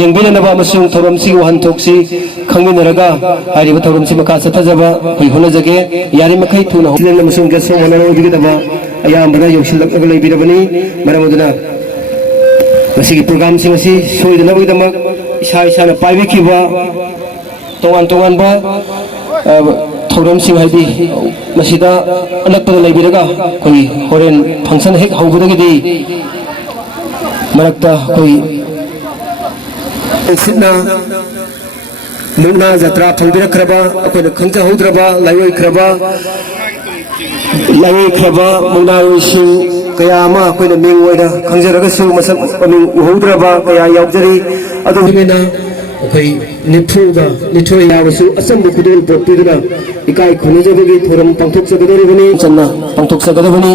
ꯌꯦꯡꯕꯤꯅꯅꯕ ꯑꯃꯁꯨꯡ ꯊꯧꯔꯝꯁꯤꯒꯤ ꯋꯥꯍꯟꯊꯣꯛꯁꯤ ꯈꯪꯃꯤꯟꯅꯔꯒ ꯍꯥꯏꯔꯤꯕ ꯊꯧꯔꯝꯁꯤ ꯃꯈꯥ ꯆꯠꯊꯖꯕ ꯑꯩꯈꯣꯏ ꯍꯣꯠꯅꯖꯒꯦ ꯌꯥꯔꯤꯃꯈꯩ ꯊꯨꯅ ꯍꯧꯖꯤꯛ ꯑꯃꯁꯨꯡ ꯒꯦꯁ ꯍꯣꯅꯔ ꯑꯣꯏꯕꯤꯒꯗꯕ ꯑꯌꯥꯝꯕꯅ ꯌꯧꯁꯤꯜꯂꯛꯂꯒ ꯂꯩꯕꯤꯔꯕꯅꯤ ꯃꯔꯝ ꯑꯗꯨꯅ ꯃꯁꯤꯒꯤ ꯄ꯭ꯔꯣꯒ꯭ꯔꯥꯝꯁꯤꯡ ꯑꯁꯤ ꯁꯣꯏꯗꯅꯕꯒꯤꯗꯃꯛ ꯏꯁꯥ ꯏꯁꯥꯅ ꯄꯥꯏꯕꯤꯈꯤꯕ ꯇꯣꯉꯥꯟ ꯇꯣꯉꯥꯟꯕ ꯊꯧꯔꯝꯁꯤꯡ ꯍꯥꯏꯗꯤ ꯃꯁꯤꯗ ꯑꯅꯛꯄꯗ ꯂꯩꯕꯤꯔꯒ ꯑꯩꯈꯣꯏ ꯍꯣꯔꯦꯟ ꯐꯪꯁꯟ ꯍꯦꯛ ꯍꯧꯕꯗꯒꯤꯗꯤ ꯃꯔꯛꯇ ꯑꯩꯈꯣꯏ ꯁꯤꯠꯅ ꯃꯨꯛꯅꯥ ꯖꯇ꯭ꯔꯥ ꯐꯪꯕꯤꯔꯛꯈ꯭ꯔꯕ ꯑꯩꯈꯣꯏꯅ ꯈꯪꯖꯍꯧꯗ꯭ꯔꯕ ꯂꯥꯏꯑꯣꯏꯈ꯭ꯔꯕ ꯃꯨꯛꯅꯥꯔꯣꯏꯁꯤꯡ kaya ama ako'y namingway na khangjaragasu masam aming uhudra ba kaya yaujari adu himena ako'y nithuga nithoy yawasu asambu kudul potpiduna ikai khunajabagi thoram pangthok sagadoribani channa pangthok sagadabani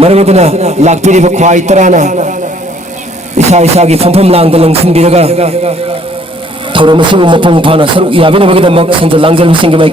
maramaduna lakpiriba khwai tarana isa isagi phampham langda langsinbiraga thoram asu mapung phana saruk yabinabagidamak sanjal langjal singi mai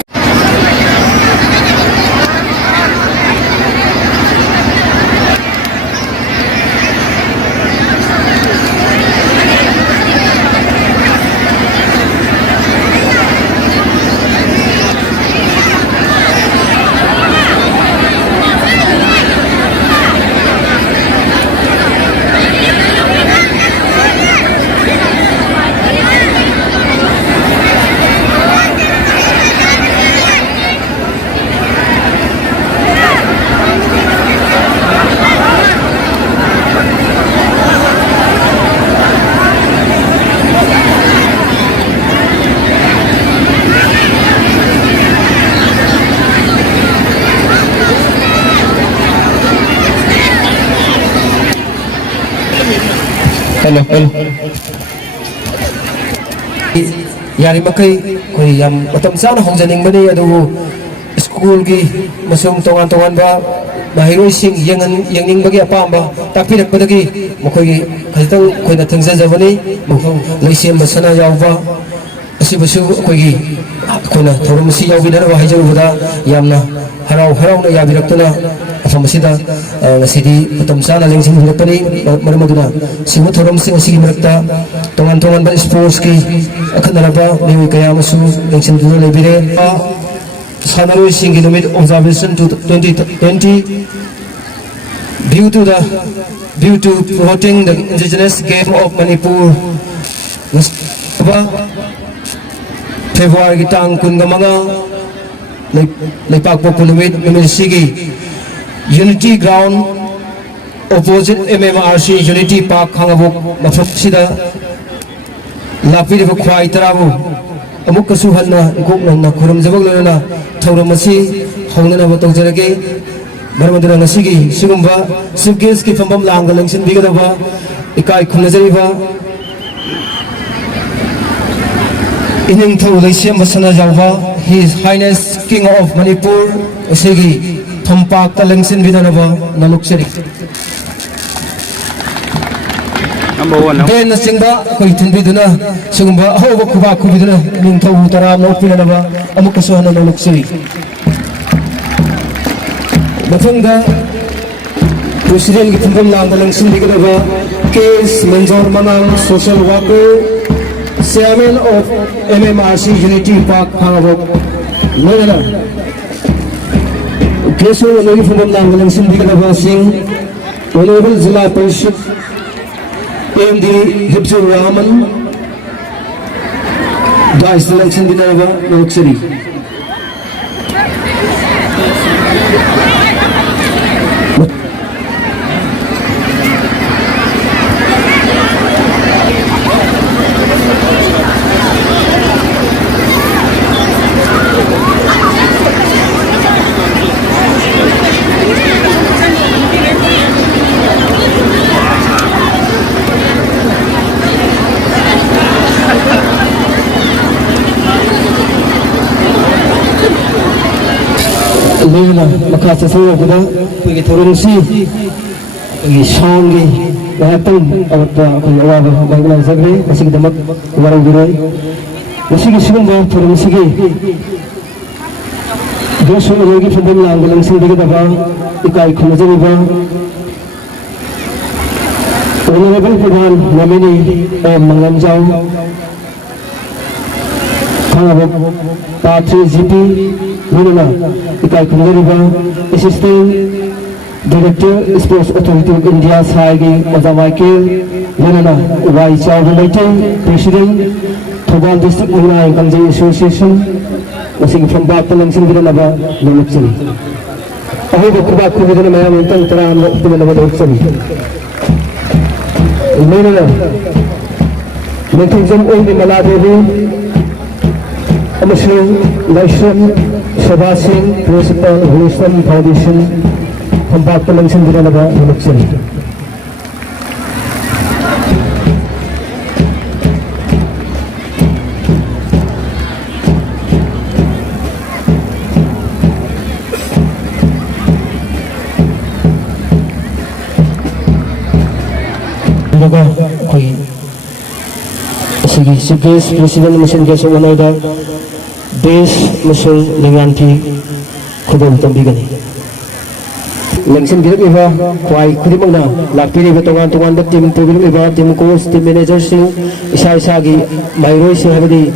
Hello. Yari makai koi yam matam sana hongjaning bani adu school gi masung tongan ba mahiroi sing yang bagi apa amba tapi dak padagi mokoi gi khajtang koi na thangja jabani mokho leisem masana yawba asi basu koi gi koi na thorum si yawbi na wa hajau buda yamna harau na yabirakna Famasida ngasidi matam sana lengsing hirapani maramaduna simu thoram sing asigi marakta tongan ban sports ki akhanaraba niwi kaya masu lengsing duna lebire sanaroi sing numit observation to 2020 due to promoting the indigenous game of Manipur February tang kungamanga Lepak Numit Sigi Unity Ground opposite MMRC Unity Park Hangabuk Mafsida Lapid of Kwai Tarabu Amukasuhana Gokna Kurum Zabagana Tauramasi Honana Tojarage Maramadana Sigi Sugumba Sugiski from Langalansin Bigadava Ikai Kunazariva Ining Taulashem Masana Java His Highness King of Manipur Osigi Thompak Talengsin Vidanava Naluksari Ben Singba Koitin Viduna Sungba Hova Kuba Kubiduna Minto Tara Nopinava Amukasona Naluksari Matunga President Gitungam Langalangsin Vigadava Case Manjor Manal Social Worker Chairman of MMRC Unity Park Hangabok Noyana Keso Logi from Langalangsin Vigadava Singh Honorable Zilla Parishad MD Hipsur Rahman Vice Election Vigadava Naluksari Lena makasa suwa kuda pagi turun si pagi songi datang awat pagi awal bagaimana sagri masih kita mak warung birai masih kisahkan bahwa turun si ke dosa lagi pembeli langgalang sih kita bahwa ikai khusus bahwa Honorable Pradhan nominee Om Manganjau, Honorable Patri GP, Nunana, Ikai Kundariba, Assistant Director, Sports Authority of India, Saigi, Oza Michael, Nunana, Wai Chowdhury, President, Thobal District Muna and Kanjai Association, wasing from Batalang Singiranaba, Nunapsini. I hope you could put in a man and Tantaran to the Navadopsani. Nunana, making them only Maladevi, Amashun, Laisham, Shabasing, Principal, Wisdom Foundation, from Batalang Singiranaba, Nunapsini. Chief Guest President Mission Guest of Honor Base Musul Linganti Khudum Tambigani Lengsin Birak Iba Kwai Kudimangna Lakpiri Betongan Tungan the team Program Iba team coach team manager sing Isai Sagi Mairoi sing Habadi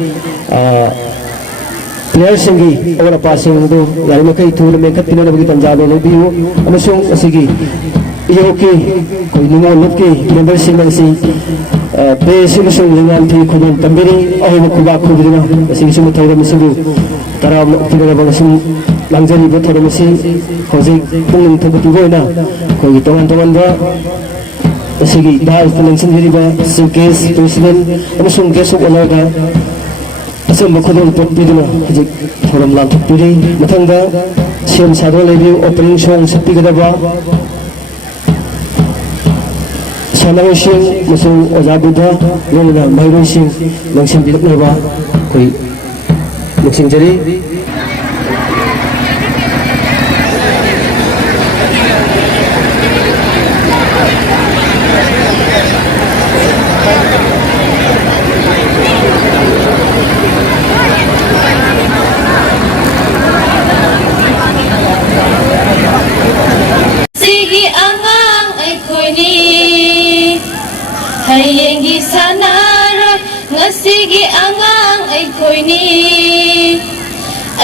Player Singi Ora passing do Yarimakai Tour Mekat Pina Nabagi Tanjado Lobiu Amasung Asigi Iyoki Koi Numo Lupki member sing Nansi Base Musul Linganti Khudum Tambiri Ahi Kuba Kudina Sing Sumu Thora Misugu Taram Tina Bangasim Langjari Bothora Misi Hosi Pungin Tabutuana Koi Tongan Tonga Sigi Dal Lengsin Hiriba Sunkes President Amasung Guest of Honor Asam Khudum Pidina Forum Lantuk Piri Matanga Siam Sado Levi Opening Song Sapigadaba Sanawai Singh Masung Oza Buddha Nuna Mairoi Singh Langsing Bidak Naba Koi Langsing Jari Hayengi sanaro ngasigi angang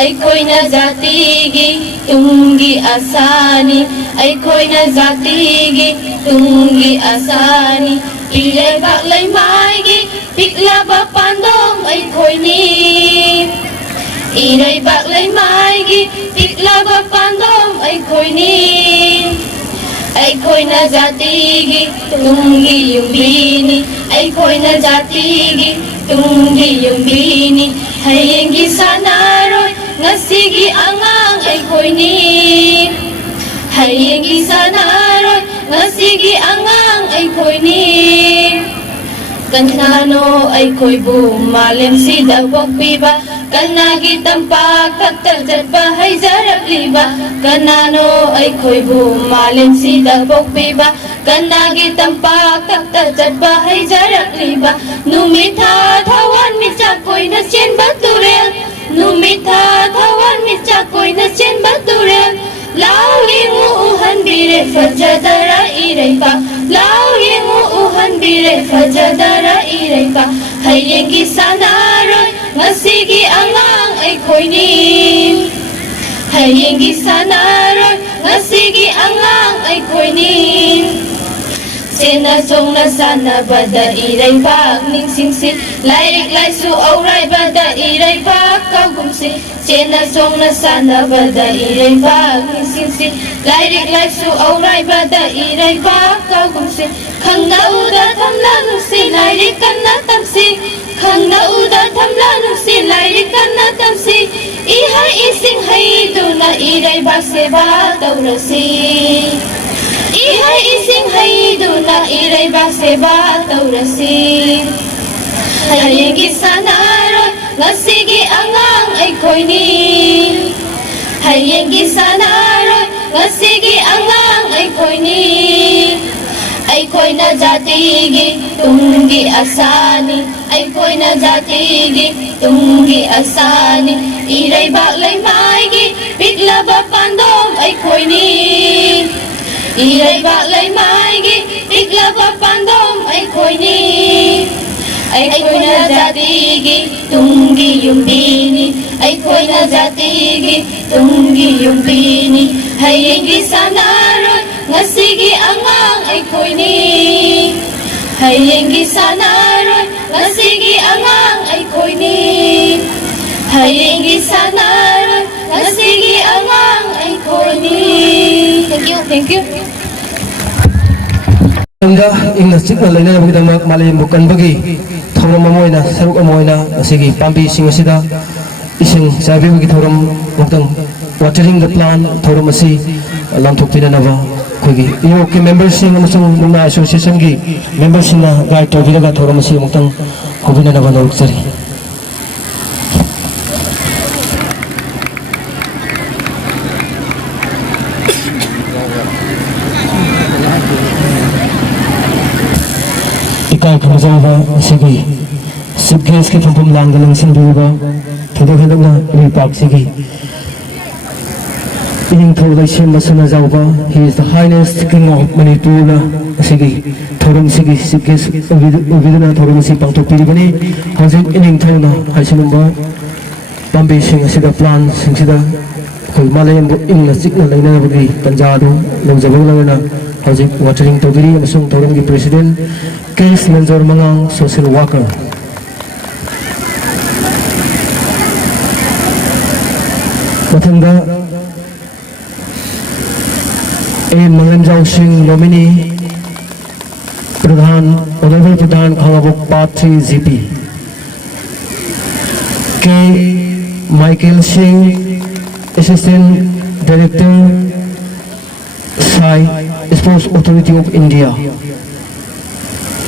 ay koi na zatigi tunggi asani ay koi na zatigi tunggi asani ilay baklay maigi pikla ba pandong ay koi ni ilay baklay maigi pikla ba pandong ay koi ni ay koi na zatigi tunggi yung bini ay koi na zatigi tunggi yung bini hayengi sanaroy ngasigi angang ay koi ni hayengi sanaroy ngasigi angang ay koi ni kanano ay koi bumalem si dawag piba kanagi tampak taktarjat bahay zarap liba kanano ay koi bumalem si dawag piba kanagi tampak taktarjat bahay zarap liba numitha thawan mitcha koi na chen baturel numitha thawan mitcha koi na chen baturel lao ingu uhan bire fajadara ireka lao ingu uhan bire fajadara ireka hayengi sanaroy ngasigi angang ay koi ni hayengi sanaroy ngasigi angang ay koi ni Sena song na sana bada iray pag ning singsi Lairik lai su auray bada iray pag kagumsi Sena song na sana bada iray pag ning singsi Lairik lai su auray bada iray pag kagumsi Kang nauda tamla nusi lairik kan na tamsi Kang nauda tamla nusi lairik kan na tamsi Ihay ising haydo na iray base ba taurasi Ihay ising haydo na iray base ba taurasi Hayengi sanaroy ngasigi angang ay koi ni Hayengi sanaroy ngasigi angang ay koi ni Ay koi na jatigi tunggi asani Ay koi na jatigi tunggi asani Iray baklay maigi bigla ba pandom ay koi ni Iray baklay maigi bigla ba pandom ꯑꯩꯈꯣꯏꯅꯤ ꯑꯩꯈꯣꯏꯅ ꯖꯥꯇꯤꯒꯤ ꯇꯨꯡꯒꯤ ꯌꯨꯝꯕꯤꯅꯤ ꯑꯩꯈꯣꯏꯅ ꯖꯥꯇꯤꯒꯤ ꯇꯨꯡꯒꯤ ꯌꯨꯝꯕꯤꯅꯤ ꯍꯌꯦꯡꯒꯤ ꯁꯥꯟꯅꯔꯣꯏ ꯉꯁꯤꯒꯤ ꯑꯉꯥꯡ ꯑꯩꯈꯣꯏꯅꯤ ꯍꯌꯦꯡꯒꯤ ꯁꯥꯟꯅꯔꯣꯏ ꯉꯁꯤꯒꯤ ꯑꯉꯥꯡ ꯑꯩꯈꯣꯏꯅꯤ ꯍꯌꯦꯡꯒꯤ ꯁꯥꯟꯅꯔꯣꯏ ꯉꯁꯤꯒꯤ ꯑꯉꯥꯡ ꯑꯩꯈꯣꯏꯅꯤ thank you ꯏꯪꯅ ꯆꯤꯛꯅ ꯂꯩꯅꯅꯕꯒꯤꯗꯃꯛ ꯃꯥꯂꯦꯝꯕꯨ ꯀꯟꯕꯒꯤ ꯊꯧꯔꯝ ꯑꯃ ꯑꯣꯏꯅ ꯁꯔꯨꯛ ꯑꯃ ꯑꯣꯏꯅ ꯉꯁꯤꯒꯤ ꯄꯥꯝꯕꯤꯁꯤꯡ ꯑꯁꯤꯗ ꯏꯁꯤꯡ ꯆꯥꯏꯕꯤꯕꯒꯤ ꯊꯧꯔꯝ ꯑꯃꯨꯛꯇꯪ watering the plant ꯊꯧꯔꯝ ꯑꯁꯤ ꯂꯥꯟꯊꯣꯛꯄꯤꯅꯅꯕ ꯑꯩꯈꯣꯏꯒꯤ ꯏꯌꯣꯛꯀꯤ ꯃꯦꯝꯕꯔꯁꯤꯡ ꯑꯃꯁꯨꯡ ꯃꯨꯛꯅꯥ ꯑꯦꯁꯣꯁꯤꯌꯦꯁꯟꯒꯤ ꯃꯦꯝꯕꯔꯁꯤꯡꯅ ꯒꯥꯏꯗ ꯇꯧꯕꯤꯔꯒ ꯊꯧꯔꯝ ꯑꯁꯤ ꯑꯃꯨꯛꯇꯪ ꯍꯧꯕꯤꯅꯅꯕ ꯅꯣꯛꯆꯔꯤ इकाई खमजावा असिगी चीफ गेस्ट के फंफम लांग लंगसिंबिबा थोदो हेदना रि पार्क सिगी इनिंग थौ दैसे मसना जावबा he is the highest king of Manipur असिगी थोरम सिगी चीफ गेस्ट उबिदना थोरम सि पांगथोक पिरिबनी हजिक इनिंग थौना हाइसनुबा पाम्बे सिंग असिदा प्लान सिंगसिदा कोई मालयम इंगना चिकना लैनाबगी तंजादु लौजबगलना हजिक watering तौबिरी अमसुंग थोरम की प्रेसिडेंट केस मंजोर मंगांग सोशल वर्कर मथंगा ए मंगलमजाव Singh nominee pradhan honourable pradhan Khangabok part 3 GP K Michael Singh assistant director SAI sports authority of India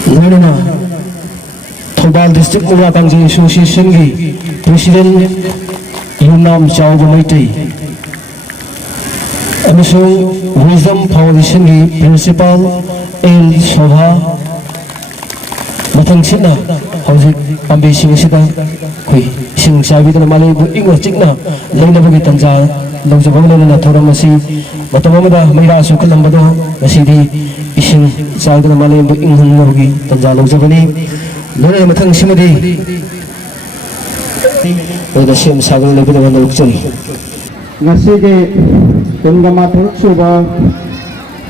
लोनना थौबाल डिस्ट्रिक्ट मुगा कांगजी एसोसिएशन की प्रेसिडेंट युनाम चाउबा मैतई अमसुंग विजडम फाउंडेशन की प्रिंसिपल एल शोभा मथंगसिना हौजिक पाम्बेसिंग सिदा कोई सिंग चाबिदना मालेबु इंगो चिकना लैनबगी तंजा लौजबगलना थौरम असि मतम अमदा मैरा सुखलंबदो ngasidi ising चाइदना मालेबु इंगहनबगी तंजा लौजबनी लोने मथंग सिमदी ओदा सेम सागल लेबदना लौजनी ngasiगे tungama thursuba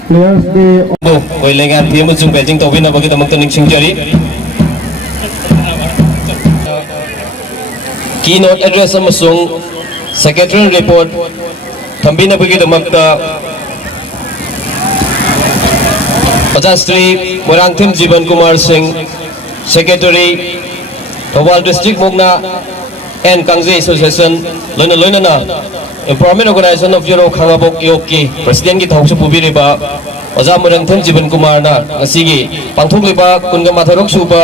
players day कोई लेगा टीम में जुम बैटिंग तो भी ना बगी तो मक्तन निश्चिंत जारी keynote address amasung secretary report thambina bagi to makta Pajastri Morangthim Jiban Kumar Singh secretary Thobal district Mugna and Kangji association loina na empowerment organization of Euro Khangabok Yoki president ki thawsu pubiriba Oja Morangthim Jiban Kumar na ngasigi pangthokliba kunga matharok suba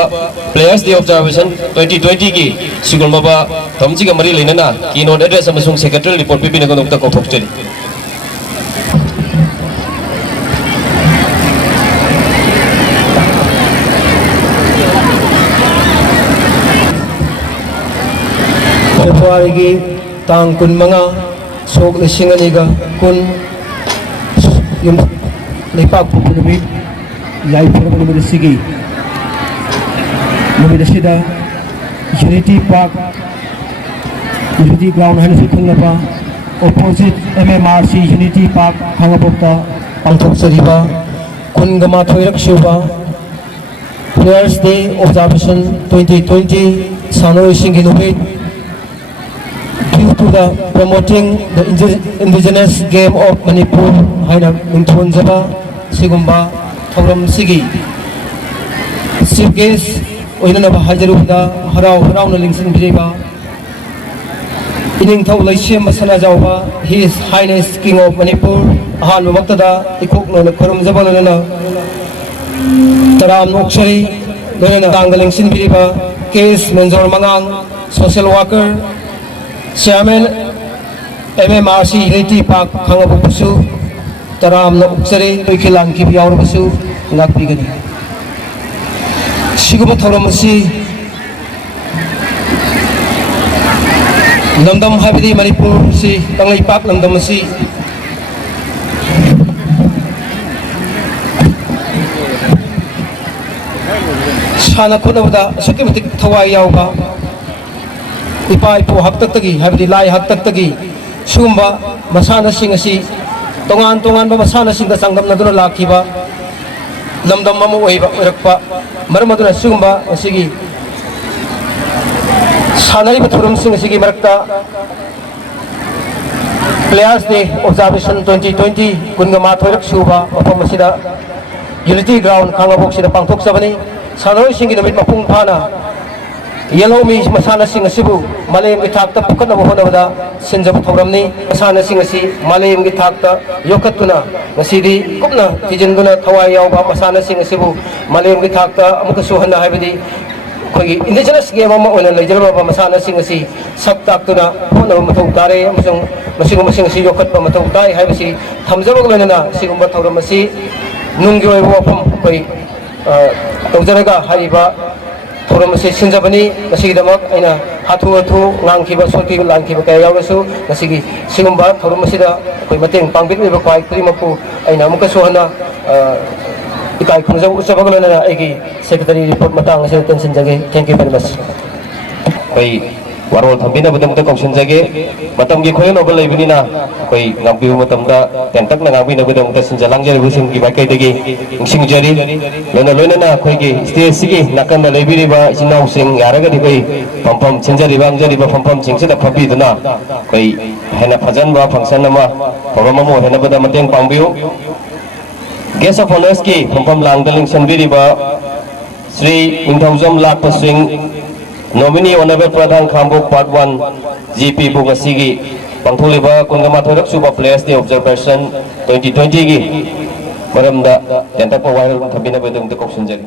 players day observation 2020 ki sigulmaba thamjiga mari leinana keynote address amasung secretary report pipina gonokta kothokcheri February की तांग कुन मंगा सोक लिसिंग अनिगा कुन यम लेपाक पुपुनबी life फरबनी मदसिगी मदसिदा यूनिटी पार्क यूनिटी ग्राउंड हनसु खंगबा ऑपोजिट MMRC यूनिटी पार्क खंगबोक्ता पांथोक सरिबा कुन गमा थोइरक सुबा प्लेयर्स डे ऑब्जर्वेशन 2020 सानो सिंगी नुबे due to the promoting the indigenous game of Manipur haina mingthon jaba sigumba thogram sigi chief guest oina na hajaru da harau na lingsin bijeba ining thau laisem masana jawba he is highness king of Manipur han waktada ikok no khorum jaba na taram nokshari loina tangal lingsin bijeba case menjor mangang social worker Chairman MMRC Unity Park Khangabusu Taram Uksari Kilan Kibi Aurabasu Nakpigani Shiguba Thoramasi Namdam Habidi Manipur Si Tangai Park Namdamasi ꯁꯥꯟꯅ ꯈꯣꯠꯅꯕꯗ ꯑꯁꯨꯛꯀꯤ ꯃꯇꯤꯛ ꯊꯋꯥꯏ ꯌꯥꯎꯕ ꯏꯄꯥ ꯏꯄꯨ ꯍꯥꯛꯇꯛꯇꯒꯤ ꯍꯥꯏꯕꯗꯤ ꯂꯥꯏ ꯍꯥꯛꯇꯛꯇꯒꯤ ꯁꯤꯒꯨꯝꯕ ꯃꯁꯥꯟꯅꯁꯤꯡ ꯑꯁꯤ ꯇꯣꯉꯥꯟ ꯇꯣꯉꯥꯟꯕ ꯃꯁꯥꯟꯅꯁꯤꯡꯒ ꯆꯥꯡꯗꯝꯅꯗꯨꯅ ꯂꯥꯛꯈꯤꯕ ꯂꯝꯗꯝ ꯑꯃ ꯑꯣꯏꯔꯛꯄ ꯃꯔꯝ ꯑꯗꯨꯅ ꯁꯤꯒꯨꯝꯕ ꯑꯁꯤꯒꯤ ꯁꯥꯟꯅꯔꯤꯕ ꯊꯧꯔꯝꯁꯤꯡ ꯑꯁꯤꯒꯤ ꯃꯔꯛꯇ ꯄ꯭ꯂꯦꯌꯔꯁ ꯗꯦ ꯑꯣꯕꯖꯥꯔꯕꯦꯁꯟ 2020 कुन-माथोइरक सुबा मफम असिदा यूनिटी ग्राउंड खांगाबोक्सिदा पांथोकजबनी सानरोइसिंगी नमित मपुंग फाना येलो मी मसानासिंग असिबु मालेमगी थाकता पुखनब होनबदा सिंजब थौरमनी मसानासिंग असि मालेमगी थाकता योखतुना ngasidi kupna tijinduna thawai yawba masanaसिंग असिबु मालेमगी थाकता अमुक सुहन्ना हाइबदी कोई इंडिजिनस गेम अमा ओना लेजरबा मसानासिंग असि sak taktuna होनब मथौ तारे अमसुंग मसिंग मसिंग असि योखतबा मथौ ताइ हाइबसि थमजबग लेना सिगुंबा थौरम असि नुंगी ओइबा वफम कोई तौजरगा हाइबा थौरम असि सिंजबनी मसिगिदमक अइना हाथु हाथु ngang सोखिबा लांखिबा कया यावरसु मसिगी सिगुंबा थौरम असिदा कोई मतेंग पांगबिबा क्वाइ खुरिमकु अइना अमुक सोहना इकाई खुंजब उचबग लेना एगी सेक्रेटरी रिपोर्ट मतंग असे टेंशन जगे थैंक यू वेरी मच कोई warol thambina badamta kausonjage matamgi khoyonobal leibunina koi ngangbiu matamda tentakna ngangbina badamta sinjalangjari busing ki bakai degi ingsingjari loina khoigi stage sigi nakanda leibiriba sinau sing yaraga di koi pampam chenjari bangjari ba pampam chingsida phabi duna koi hena phajan ba function nama program mo hena bada mateng pangbiu guest of honors ki pampam langdaling sanbiriba Sri Ingthaujam Lakpasing Nominee Honorable Pradhan Khambok Part 1 GP Bungasigi Pangthuliba Kun-mathoi suba Players Day Observation 2020 gi maramda tentak pa viral thabina bedung te kopsunjari